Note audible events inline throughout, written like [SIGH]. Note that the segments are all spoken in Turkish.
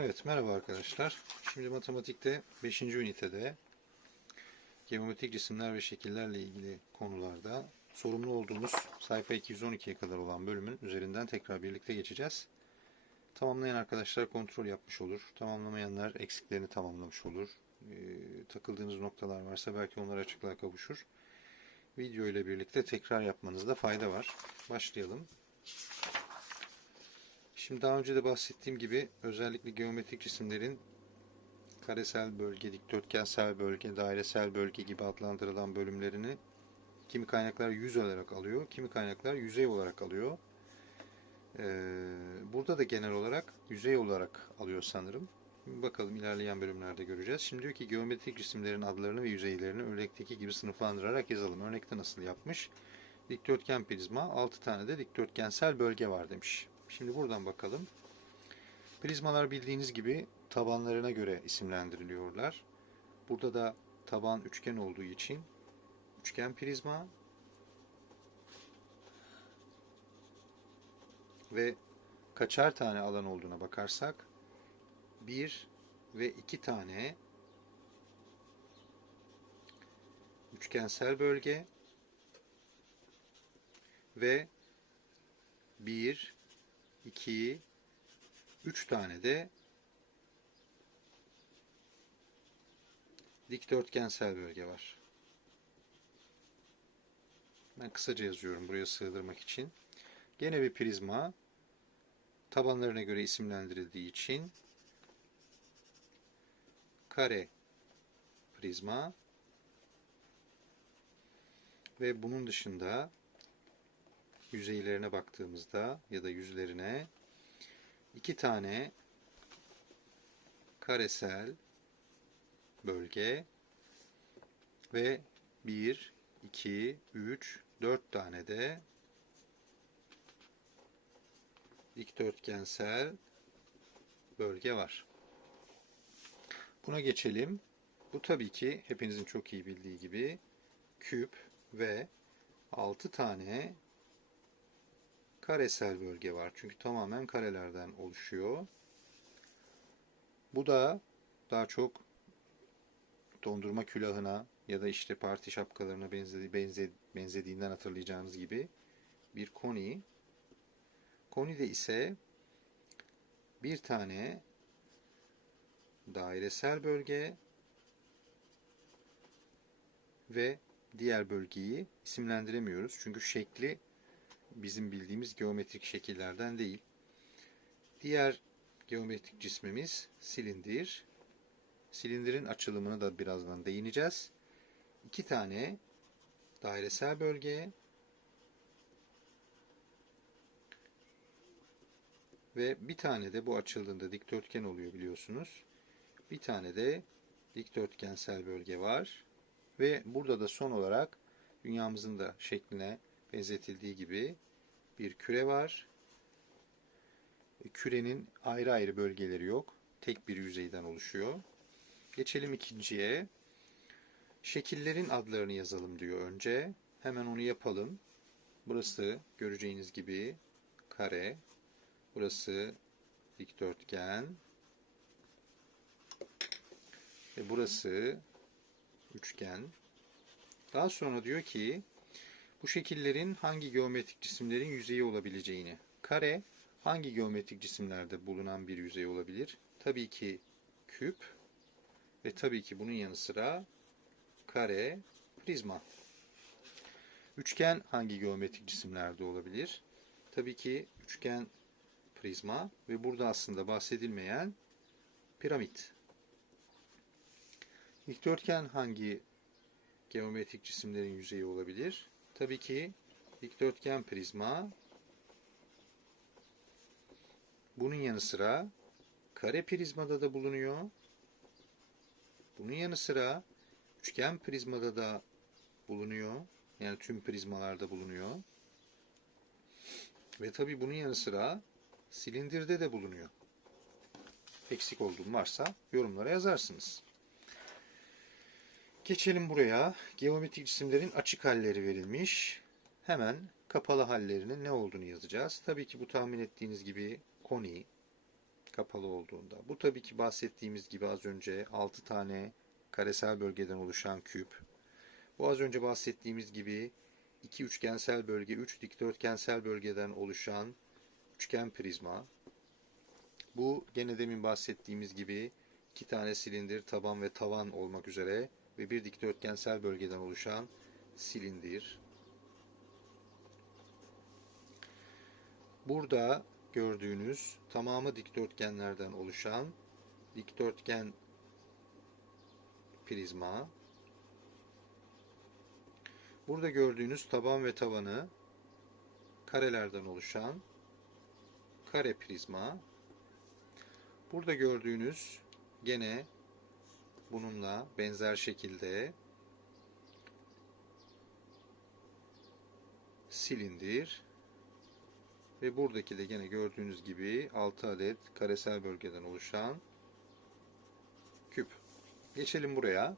Evet, merhaba arkadaşlar. Şimdi matematikte 5. ünitede geometrik cisimler ve şekillerle ilgili konularda sorumlu olduğumuz sayfa 212'ye kadar olan bölümün üzerinden tekrar birlikte geçeceğiz. Tamamlayan arkadaşlar kontrol yapmış olur. Tamamlamayanlar eksiklerini tamamlamış olur. Ee, takıldığınız noktalar varsa belki onlar açıklığa kavuşur. Video ile birlikte tekrar yapmanızda fayda var. Başlayalım. Şimdi daha önce de bahsettiğim gibi özellikle geometrik cisimlerin karesel bölge, dikdörtgensel bölge, dairesel bölge gibi adlandırılan bölümlerini kimi kaynaklar yüz olarak alıyor, kimi kaynaklar yüzey olarak alıyor. Ee, burada da genel olarak yüzey olarak alıyor sanırım. Bakalım ilerleyen bölümlerde göreceğiz. Şimdi diyor ki geometrik cisimlerin adlarını ve yüzeylerini örnekteki gibi sınıflandırarak yazalım. Örnekte nasıl yapmış? Dikdörtgen prizma, 6 tane de dikdörtgensel bölge var demiş. Şimdi buradan bakalım. Prizmalar bildiğiniz gibi tabanlarına göre isimlendiriliyorlar. Burada da taban üçgen olduğu için üçgen prizma ve kaçar tane alan olduğuna bakarsak bir ve iki tane üçgensel bölge ve bir 2 3 tane de dikdörtgensel bölge var. Ben kısaca yazıyorum buraya sığdırmak için. Gene bir prizma tabanlarına göre isimlendirildiği için kare prizma ve bunun dışında yüzeylerine baktığımızda ya da yüzlerine iki tane karesel bölge ve 1, 2, 3, 4 tane de dikdörtgensel bölge var. Buna geçelim. Bu tabii ki hepinizin çok iyi bildiği gibi küp ve 6 tane karesel bölge var. Çünkü tamamen karelerden oluşuyor. Bu da daha çok dondurma külahına ya da işte parti şapkalarına benzedi, benze, benzediğinden hatırlayacağınız gibi bir koni. Konide ise bir tane dairesel bölge ve diğer bölgeyi isimlendiremiyoruz. Çünkü şekli bizim bildiğimiz geometrik şekillerden değil. Diğer geometrik cismimiz silindir. Silindirin açılımını da birazdan değineceğiz. İki tane dairesel bölge ve bir tane de bu açıldığında dikdörtgen oluyor biliyorsunuz. Bir tane de dikdörtgensel bölge var. Ve burada da son olarak dünyamızın da şekline benzetildiği gibi bir küre var. Kürenin ayrı ayrı bölgeleri yok. Tek bir yüzeyden oluşuyor. Geçelim ikinciye. Şekillerin adlarını yazalım diyor önce. Hemen onu yapalım. Burası göreceğiniz gibi kare. Burası dikdörtgen. Ve burası üçgen. Daha sonra diyor ki bu şekillerin hangi geometrik cisimlerin yüzeyi olabileceğini. Kare hangi geometrik cisimlerde bulunan bir yüzey olabilir? Tabii ki küp ve tabii ki bunun yanı sıra kare, prizma. Üçgen hangi geometrik cisimlerde olabilir? Tabii ki üçgen, prizma ve burada aslında bahsedilmeyen piramit. Dikdörtgen hangi geometrik cisimlerin yüzeyi olabilir? Tabii ki dikdörtgen prizma. Bunun yanı sıra kare prizmada da bulunuyor. Bunun yanı sıra üçgen prizmada da bulunuyor. Yani tüm prizmalarda bulunuyor. Ve tabii bunun yanı sıra silindirde de bulunuyor. Eksik olduğum varsa yorumlara yazarsınız. Geçelim buraya. Geometrik cisimlerin açık halleri verilmiş. Hemen kapalı hallerinin ne olduğunu yazacağız. Tabii ki bu tahmin ettiğiniz gibi koni, kapalı olduğunda. Bu tabii ki bahsettiğimiz gibi az önce 6 tane karesel bölgeden oluşan küp. Bu az önce bahsettiğimiz gibi iki üçgensel bölge, üç dikdörtgensel bölgeden oluşan üçgen prizma. Bu gene demin bahsettiğimiz gibi iki tane silindir, taban ve tavan olmak üzere ve bir dikdörtgensel bölgeden oluşan silindir. Burada gördüğünüz tamamı dikdörtgenlerden oluşan dikdörtgen prizma. Burada gördüğünüz taban ve tavanı karelerden oluşan kare prizma. Burada gördüğünüz gene bununla benzer şekilde silindir ve buradaki de gene gördüğünüz gibi 6 adet karesel bölgeden oluşan küp. Geçelim buraya.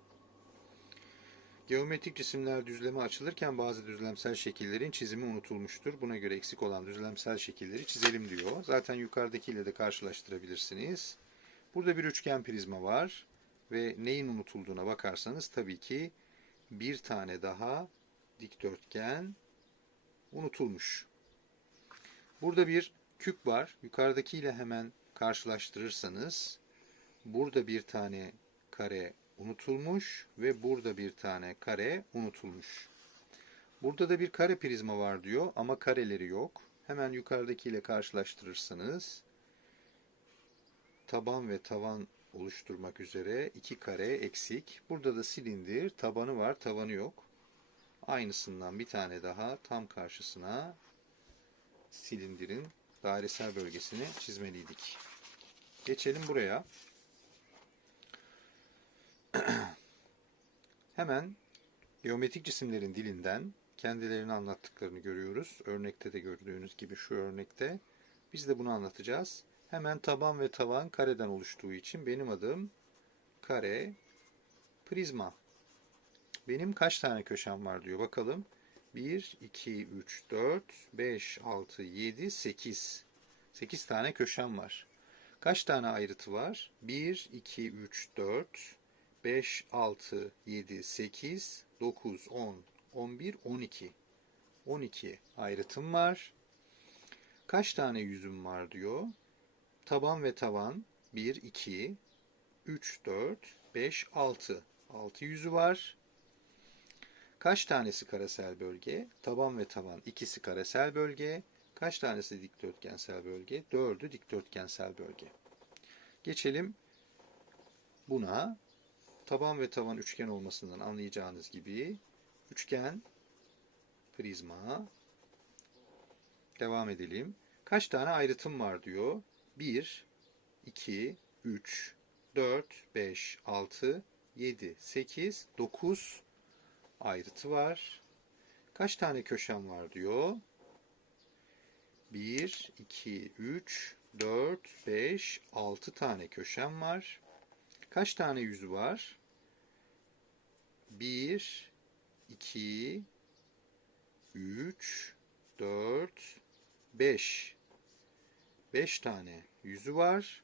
Geometrik cisimler düzleme açılırken bazı düzlemsel şekillerin çizimi unutulmuştur. Buna göre eksik olan düzlemsel şekilleri çizelim diyor. Zaten yukarıdakiyle de karşılaştırabilirsiniz. Burada bir üçgen prizma var ve neyin unutulduğuna bakarsanız tabii ki bir tane daha dikdörtgen unutulmuş. Burada bir küp var. Yukarıdakiyle hemen karşılaştırırsanız burada bir tane kare unutulmuş ve burada bir tane kare unutulmuş. Burada da bir kare prizma var diyor ama kareleri yok. Hemen yukarıdakiyle karşılaştırırsanız taban ve tavan oluşturmak üzere iki kare eksik. Burada da silindir, tabanı var, tavanı yok. Aynısından bir tane daha tam karşısına silindirin dairesel bölgesini çizmeliydik. Geçelim buraya. [CLEARS THROAT] Hemen geometrik cisimlerin dilinden kendilerini anlattıklarını görüyoruz. Örnekte de gördüğünüz gibi şu örnekte. Biz de bunu anlatacağız. Hemen taban ve tavan kareden oluştuğu için benim adım kare prizma. Benim kaç tane köşem var diyor bakalım. 1, 2, 3, 4, 5, 6, 7, 8. 8 tane köşem var. Kaç tane ayrıtı var? 1, 2, 3, 4, 5, 6, 7, 8, 9, 10, 11, 12. 12 ayrıtım var. Kaç tane yüzüm var diyor. Taban ve tavan 1, 2, 3, 4, 5, 6. 6 yüzü var. Kaç tanesi karesel bölge? Taban ve taban ikisi karesel bölge. Kaç tanesi dikdörtgensel bölge? Dördü dikdörtgensel bölge. Geçelim buna. Taban ve tavan üçgen olmasından anlayacağınız gibi üçgen prizma devam edelim. Kaç tane ayrıtım var diyor. 1 2 3 4 5 6 7 8 9 ayrıtı var. Kaç tane köşem var diyor. 1, 2, 3, 4, 5, 6 tane köşem var. Kaç tane yüzü var? 1, 2, 3, 4, 5. 5 tane yüzü var.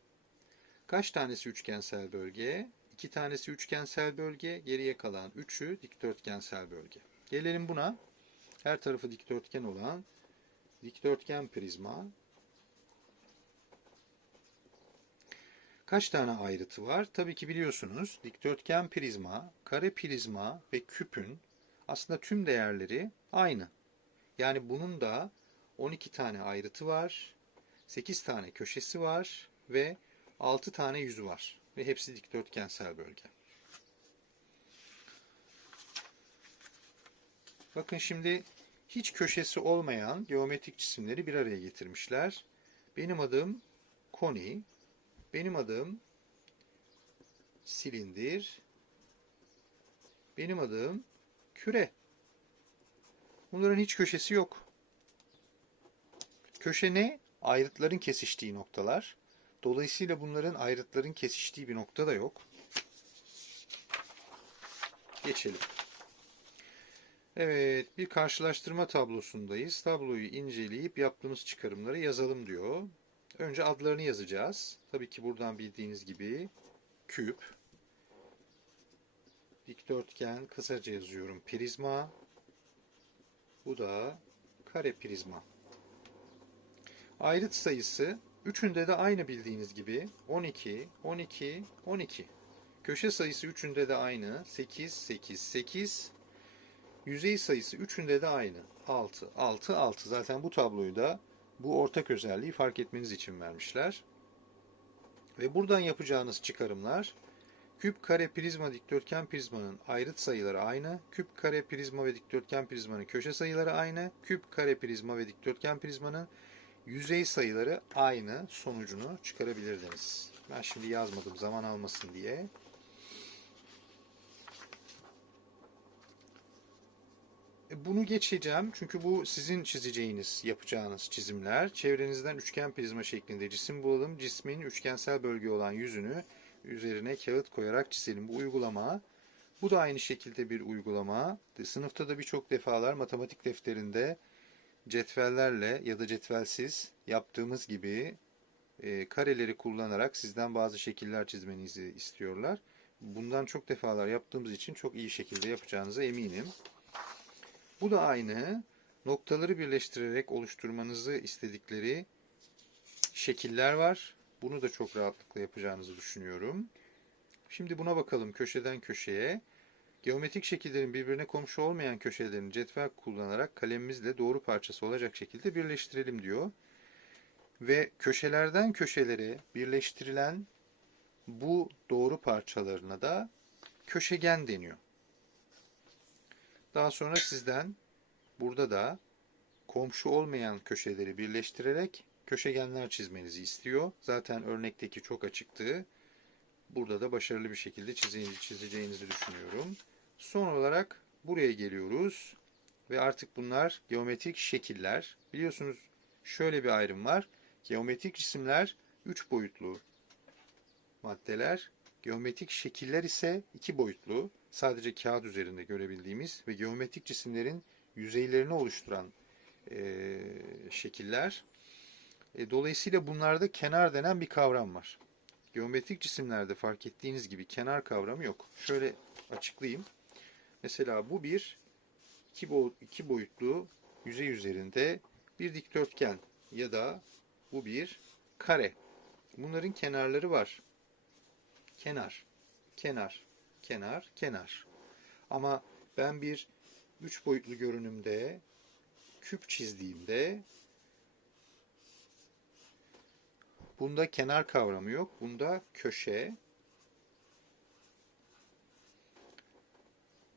Kaç tanesi üçgensel bölge? İki tanesi üçgensel bölge, geriye kalan üçü dikdörtgensel bölge. Gelelim buna. Her tarafı dikdörtgen olan dikdörtgen prizma. Kaç tane ayrıtı var? Tabii ki biliyorsunuz dikdörtgen prizma, kare prizma ve küpün aslında tüm değerleri aynı. Yani bunun da 12 tane ayrıtı var, 8 tane köşesi var ve 6 tane yüzü var ve hepsi dikdörtgensel bölge. Bakın şimdi hiç köşesi olmayan geometrik cisimleri bir araya getirmişler. Benim adım koni, benim adım silindir, benim adım küre. Bunların hiç köşesi yok. Köşe ne? Ayrıtların kesiştiği noktalar. Dolayısıyla bunların ayrıtların kesiştiği bir nokta da yok. Geçelim. Evet, bir karşılaştırma tablosundayız. Tabloyu inceleyip yaptığımız çıkarımları yazalım diyor. Önce adlarını yazacağız. Tabii ki buradan bildiğiniz gibi küp, dikdörtgen kısaca yazıyorum prizma. Bu da kare prizma. Ayrıt sayısı üçünde de aynı bildiğiniz gibi 12, 12, 12. Köşe sayısı üçünde de aynı 8, 8, 8. Yüzey sayısı üçünde de aynı 6, 6, 6. Zaten bu tabloyu da bu ortak özelliği fark etmeniz için vermişler. Ve buradan yapacağınız çıkarımlar küp, kare, prizma, dikdörtgen prizmanın ayrıt sayıları aynı. Küp, kare, prizma ve dikdörtgen prizmanın köşe sayıları aynı. Küp, kare, prizma ve dikdörtgen prizmanın yüzey sayıları aynı sonucunu çıkarabilirdiniz. Ben şimdi yazmadım zaman almasın diye. E, Bunu geçeceğim çünkü bu sizin çizeceğiniz, yapacağınız çizimler. Çevrenizden üçgen prizma şeklinde cisim bulalım. Cismin üçgensel bölge olan yüzünü üzerine kağıt koyarak çizelim. Bu uygulama. Bu da aynı şekilde bir uygulama. Sınıfta da birçok defalar matematik defterinde cetvellerle ya da cetvelsiz yaptığımız gibi e, kareleri kullanarak sizden bazı şekiller çizmenizi istiyorlar. Bundan çok defalar yaptığımız için çok iyi şekilde yapacağınıza eminim. Bu da aynı. Noktaları birleştirerek oluşturmanızı istedikleri şekiller var. Bunu da çok rahatlıkla yapacağınızı düşünüyorum. Şimdi buna bakalım köşeden köşeye. Geometrik şekillerin birbirine komşu olmayan köşelerini cetvel kullanarak kalemimizle doğru parçası olacak şekilde birleştirelim diyor. Ve köşelerden köşelere birleştirilen bu doğru parçalarına da köşegen deniyor. Daha sonra sizden burada da komşu olmayan köşeleri birleştirerek köşegenler çizmenizi istiyor. Zaten örnekteki çok açıktı. Burada da başarılı bir şekilde çize- çizeceğinizi düşünüyorum. Son olarak buraya geliyoruz. Ve artık bunlar geometrik şekiller. Biliyorsunuz şöyle bir ayrım var. Geometrik cisimler 3 boyutlu maddeler. Geometrik şekiller ise 2 boyutlu. Sadece kağıt üzerinde görebildiğimiz ve geometrik cisimlerin yüzeylerini oluşturan eee, şekiller. E, dolayısıyla bunlarda kenar denen bir kavram var. Geometrik cisimlerde fark ettiğiniz gibi kenar kavramı yok. Şöyle açıklayayım. Mesela bu bir iki, boy- iki boyutlu yüzey üzerinde bir dikdörtgen ya da bu bir kare. Bunların kenarları var. Kenar, kenar, kenar, kenar. Ama ben bir üç boyutlu görünümde küp çizdiğimde bunda kenar kavramı yok. Bunda köşe,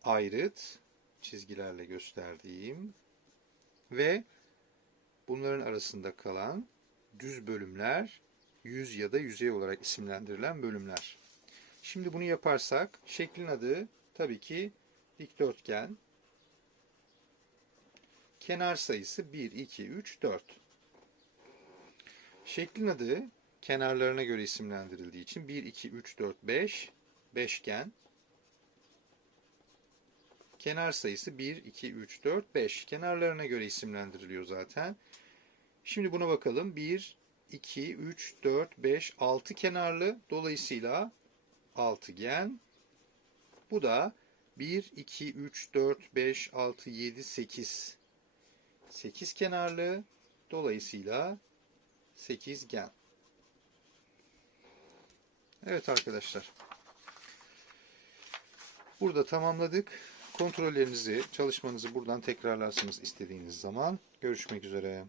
ayrıt çizgilerle gösterdiğim ve bunların arasında kalan düz bölümler yüz ya da yüzey olarak isimlendirilen bölümler. Şimdi bunu yaparsak şeklin adı tabii ki dikdörtgen. Kenar sayısı 1, 2, 3, 4. Şeklin adı kenarlarına göre isimlendirildiği için 1, 2, 3, 4, 5 beşgen. Kenar sayısı 1, 2, 3, 4, 5. Kenarlarına göre isimlendiriliyor zaten. Şimdi buna bakalım. 1, 2, 3, 4, 5, 6 kenarlı. Dolayısıyla altıgen. Bu da 1, 2, 3, 4, 5, 6, 7, 8. 8 kenarlı. Dolayısıyla sekizgen. Evet arkadaşlar. Burada tamamladık. Kontrollerinizi, çalışmanızı buradan tekrarlarsınız istediğiniz zaman. Görüşmek üzere.